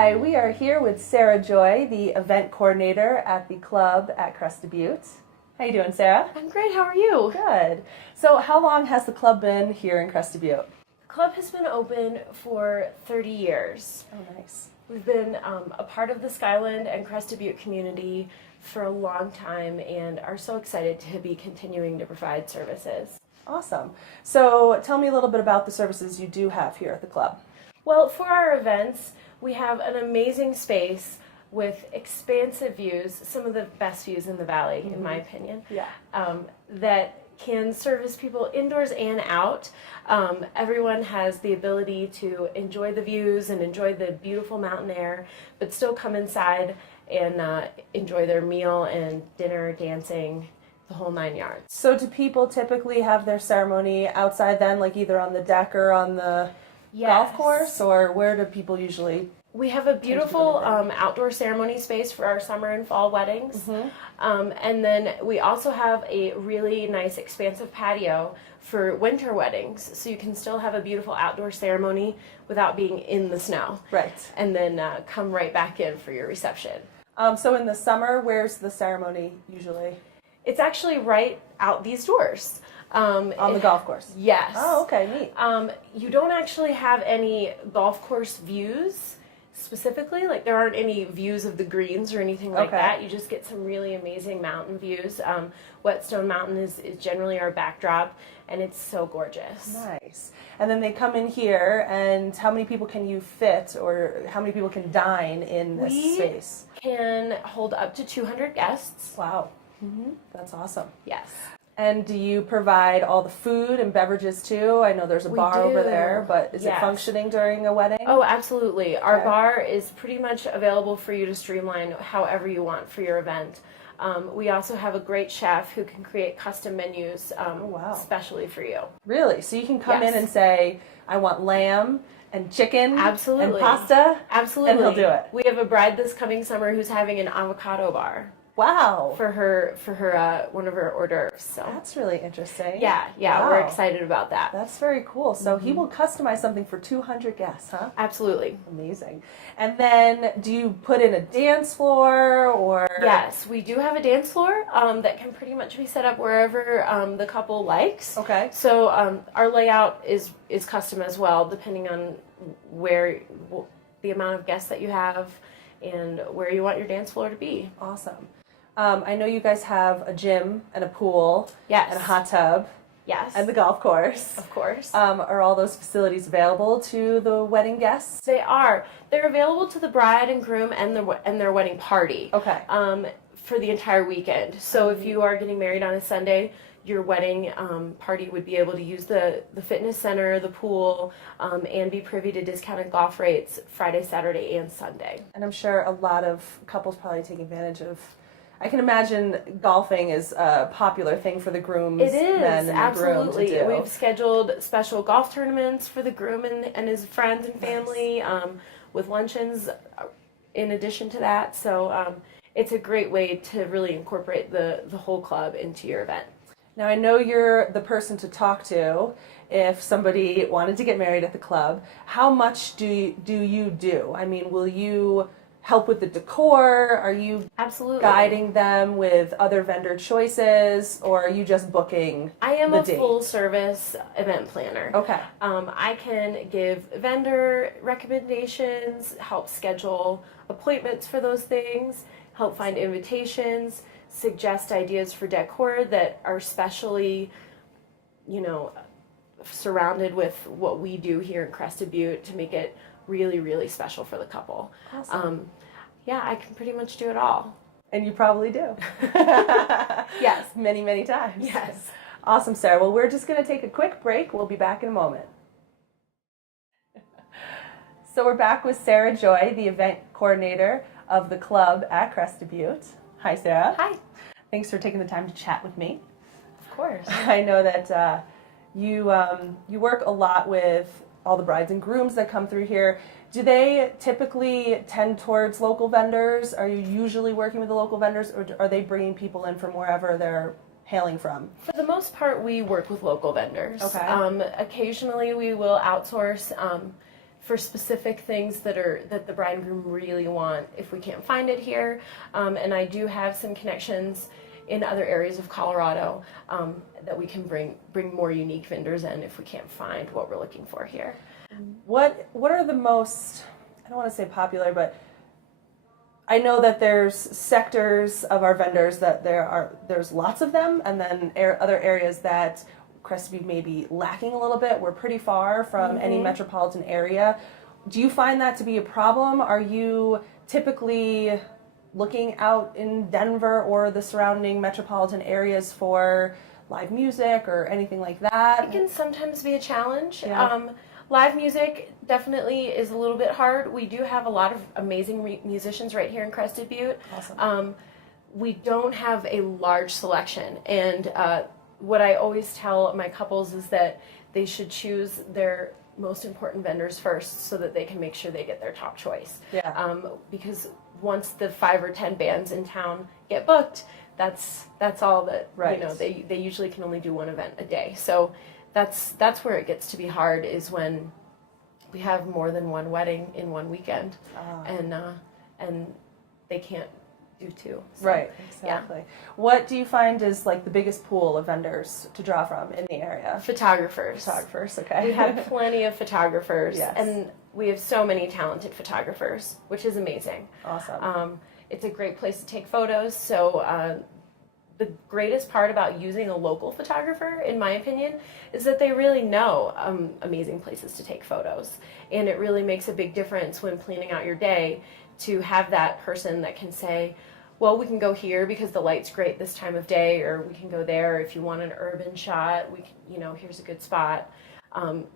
Hi, we are here with Sarah Joy, the event coordinator at the club at Crested Butte. How you doing, Sarah? I'm great. How are you? Good. So how long has the club been here in Crested Butte? The club has been open for 30 years. Oh, nice. We've been a part of the Skyland and Crested Butte community for a long time and are so excited to be continuing to provide services. Awesome. So tell me a little bit about the services you do have here at the club. Well, for our events, we have an amazing space with expansive views, some of the best views in the valley, in my opinion, that can service people indoors and out. Everyone has the ability to enjoy the views and enjoy the beautiful mountain air, but still come inside and enjoy their meal and dinner, dancing, the whole 9 yards. So do people typically have their ceremony outside then, like either on the deck or on the golf course, or where do people usually? We have a beautiful outdoor ceremony space for our summer and fall weddings. And then we also have a really nice expansive patio for winter weddings. So you can still have a beautiful outdoor ceremony without being in the snow. Right. And then come right back in for your reception. So in the summer, where's the ceremony usually? It's actually right out these doors. On the golf course? Yes. Oh, okay, neat. You don't actually have any golf course views specifically, like there aren't any views of the greens or anything like that. You just get some really amazing mountain views. Whetstone Mountain is generally our backdrop, and it's so gorgeous. Nice. And then they come in here, and how many people can you fit, or how many people can dine in this space? We can hold up to 200 guests. Wow. That's awesome. Yes. And do you provide all the food and beverages too? I know there's a bar over there, but is it functioning during a wedding? Oh, absolutely. Our bar is pretty much available for you to streamline however you want for your event. We also have a great chef who can create custom menus especially for you. Really? So you can come in and say, I want lamb and chicken and pasta? Absolutely. And he'll do it. We have a bride this coming summer who's having an avocado bar. Wow. For her one of her hors d'oeuvres. So that's really interesting. Yeah, wow. We're excited about that. That's very cool. So he will customize something for 200 guests, huh? Absolutely. Amazing. And then do you put in a dance floor or? Yes, we do have a dance floor that can pretty much be set up wherever the couple likes. Okay. So our layout is custom as well, depending on where the amount of guests that you have and where you want your dance floor to be. Awesome. I know you guys have a gym and a pool and a hot tub. Yes. And the golf course. Of course. Are all those facilities available to the wedding guests? They are. They're available to the bride and groom and their wedding party. Okay. For the entire weekend. So if you are getting married on a Sunday, your wedding party would be able to use the fitness center, the pool, and be privy to discounted golf rates Friday, Saturday, and Sunday. And I'm sure a lot of couples probably take advantage of. I can imagine golfing is a popular thing for the grooms. It is, and the groom to do. We've scheduled special golf tournaments for the groom and his friends and family, with luncheons in addition to that. So it's a great way to really incorporate the whole club into your event. Now, I know you're the person to talk to if somebody wanted to get married at the club. How much do you do? I mean, will you help with the decor? Are you guiding them with other vendor choices, or are you just booking I am the a full-service event planner. Okay. I can give vendor recommendations, help schedule appointments for those things, help find invitations, suggest ideas for decor that are specially, surrounded with what we do here in Crested Butte to make it really, really special for the couple. Awesome. I can pretty much do it all. And you probably do. Yes. Many, many times. Yes. Awesome, Sarah. Well, we're just going to take a quick break. We'll be back in a moment. So we're back with Sarah Joy, the event coordinator of the club at Crested Butte. Hi, Sarah. Hi. Thanks for taking the time to chat with me. Of course. I know that you work a lot with all the brides and grooms that come through here. Do they typically tend towards local vendors? Are you usually working with the local vendors, or are they bringing people in from wherever they're hailing from? For the most part, we work with local vendors. Okay. Occasionally, we will outsource for specific things that the bride and groom really want if we can't find it here. And I do have some connections in other areas of Colorado that we can bring more unique vendors in if we can't find what we're looking for here. What are the most, I don't want to say popular, but I know that there's sectors of our vendors that there's lots of them, and then other areas that Crested Butte may be lacking a little bit. We're pretty far from any metropolitan area. Do you find that to be a problem? Are you typically looking out in Denver or the surrounding metropolitan areas for live music or anything like that? It can sometimes be a challenge. Yeah. Live music definitely is a little bit hard. We do have a lot of amazing musicians right here in Crested Butte. Awesome. We don't have a large selection, and what I always tell my couples is that they should choose their most important vendors first so that they can make sure they get their top choice. Yeah. Because once the 5 or 10 bands in town get booked, that's all that, right. You know, they usually can only do one event a day. So that's where it gets to be hard, is when we have more than one wedding in one weekend, and they can't do two. So, right, exactly. Yeah. What do you find is like the biggest pool of vendors to draw from in the area? Photographers, okay. We have plenty of photographers, yes. And we have so many talented photographers, which is amazing. Awesome. It's a great place to take photos, so the greatest part about using a local photographer, in my opinion, is that they really know amazing places to take photos. And it really makes a big difference when planning out your day to have that person that can say, well, we can go here because the light's great this time of day, or we can go there if you want an urban shot, we can, you know, here's a good spot.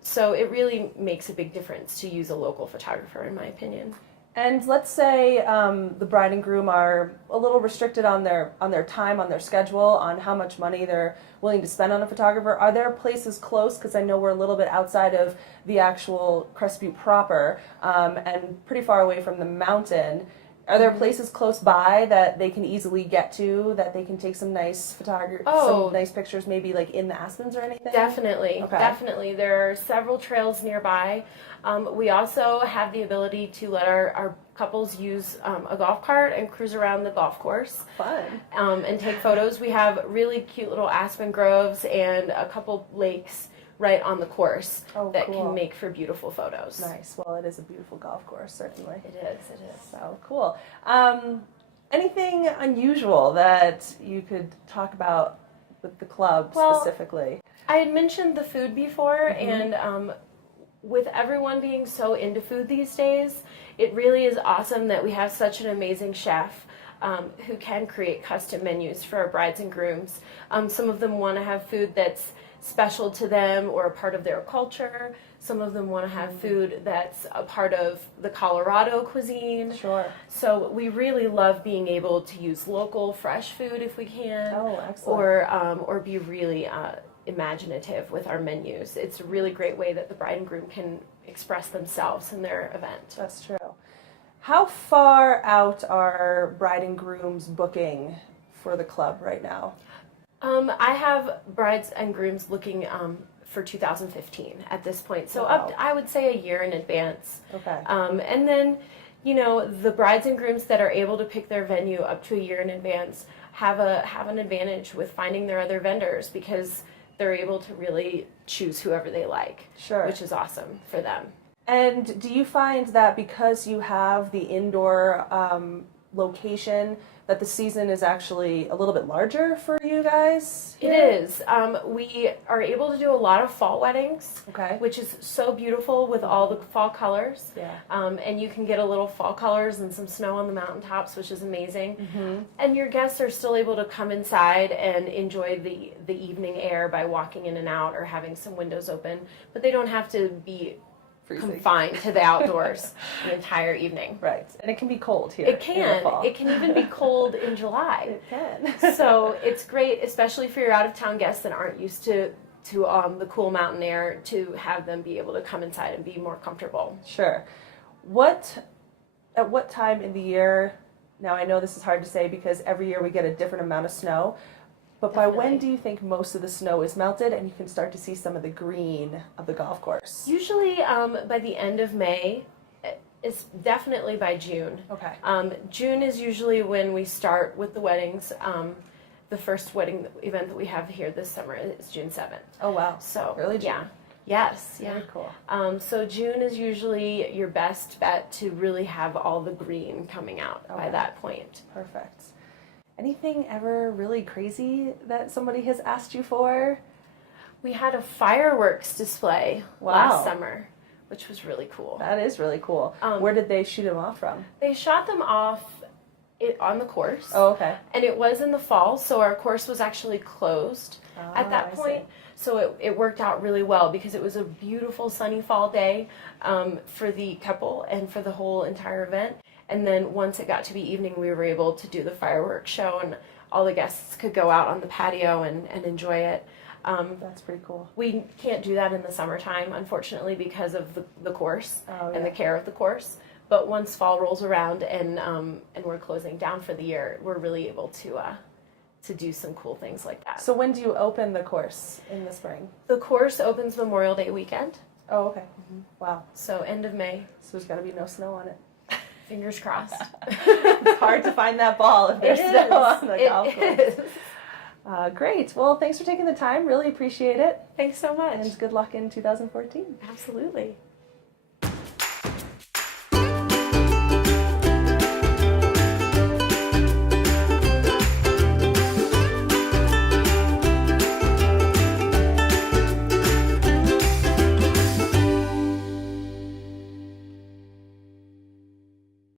So it really makes a big difference to use a local photographer, in my opinion. And let's say the bride and groom are a little restricted on their time, on their schedule, on how much money they're willing to spend on a photographer. Are there places close? Because I know we're a little bit outside of the actual Crested Butte proper, and pretty far away from the mountain. Are there places close by that they can easily get to, that they can take some nice some nice pictures, maybe like in the Aspens or anything? Definitely, okay. Definitely. There are several trails nearby. We also have the ability to let our couples use a golf cart and cruise around the golf course. Fun. And take photos. We have really cute little aspen groves and a couple lakes right on the course that cool. can make for beautiful photos. Nice. Well, it is a beautiful golf course, certainly. It is. So cool. Anything unusual that you could talk about with the club specifically? I had mentioned the food before, and with everyone being so into food these days, it really is awesome that we have such an amazing chef who can create custom menus for our brides and grooms. Some of them want to have food that's special to them or a part of their culture. Some of them want to have food that's a part of the Colorado cuisine. Sure. So we really love being able to use local, fresh food if we can. Oh, excellent. Or be really imaginative with our menus. It's a really great way that the bride and groom can express themselves in their event. That's true. How far out are bride and grooms booking for the club right now? I have brides and grooms looking for 2015 at this point. So wow. I would say a year in advance. Okay. And then, you know, the brides and grooms that are able to pick their venue up to a year in advance have an advantage with finding their other vendors, because they're able to really choose whoever they like. Sure. Which is awesome for them. And do you find that because you have the indoor location, that the season is actually a little bit larger for you guys here? It is. We are able to do a lot of fall weddings, okay, which is so beautiful with all the fall colors. Yeah. And you can get a little fall colors and some snow on the mountaintops, which is amazing. Mm-hmm. And your guests are still able to come inside and enjoy the evening air by walking in and out or having some windows open, but they don't have to be freezing, confined to the outdoors an entire evening. Right. And it can be cold here. It can. In the fall. It can even be cold in July. It can. So it's great, especially for your out-of-town guests that aren't used to the cool mountain air, to have them be able to come inside and be more comfortable. Sure. At what time in the year, now I know this is hard to say because every year we get a different amount of snow, But by when Definitely. do you think most of the snow is melted and you can start to see some of the green of the golf course? Usually by the end of May. It's definitely by June. Okay. June is usually when we start with the weddings. The first wedding event that we have here this summer is June 7th. Oh, wow. So Really, June? yeah, yes, yeah. Very cool. So June is usually your best bet to really have all the green coming out by Okay. that point. Perfect. Anything ever really crazy that somebody has asked you for? We had a fireworks display Wow. last summer, which was really cool. That is really cool. Where did they shoot them off from? They shot them off on the course. Oh, okay. And it was in the fall, so our course was actually closed at that I point. see. So it worked out really well because it was a beautiful sunny fall day for the couple and for the whole entire event. And then once it got to be evening, we were able to do the fireworks show, and all the guests could go out on the patio and enjoy it. That's pretty cool. We can't do that in the summertime, unfortunately, because of the course and the care of the course. But once fall rolls around and we're closing down for the year, we're really able to do some cool things like that. So when do you open the course in the spring? The course opens Memorial Day weekend, Oh, okay. Wow. so end of May. So there's got to be no snow on it. Fingers crossed. It's hard to find that ball if there's snow on the golf course. It is. Great. Well, thanks for taking the time. Really appreciate it. Thanks so much. And good luck in 2014. Absolutely.